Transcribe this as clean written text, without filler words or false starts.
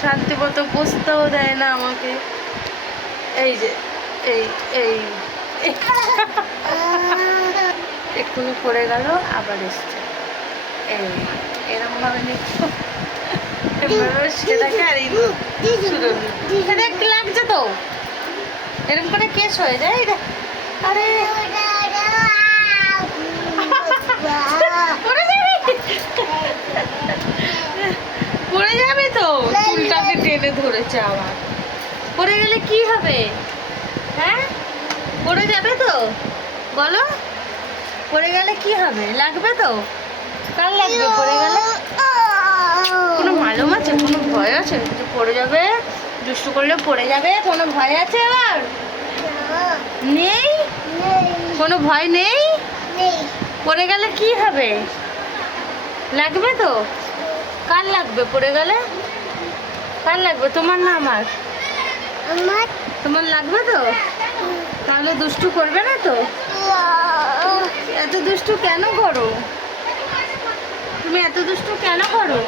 শান্তি মতো বসতেও দেয় না আমাকে। এই যে এই এই এক্ষুনি পড়ে গেল, আবার এসছে। এই এরকম ভাবে নিচ্ছ সেটাকে আর লাগছে তো, এরকম করে কেস হয়ে যায়। আরে পড়ে যাবে তো, চুলটাকে টেনে ধরেছে আবার। পড়ে গেলে কি হবে? হ্যাঁ, পড়ে যাবে তো, বলো। পড়ে গেলে কি হবে? লাগবে তো? কার লাগবে পড়ে গেলে? কোনো মালুম আছে? কোনো ভয় আছে যে পড়ে যাবে? দুষ্টু করলে পড়ে যাবে, কোনো ভয় আছে আবার? নেই, কোনো ভয় নেই। পড়ে গেলে কি হবে? লাগবে তো? কার লাগবে পড়ে গেলে? কার লাগবে, তোমার না আমার? তোমার লাগবে তো? তাহলে দুষ্টু করবে না তো? এত দুষ্টু কেন করো? তুমি এত দুষ্টু কেন করো?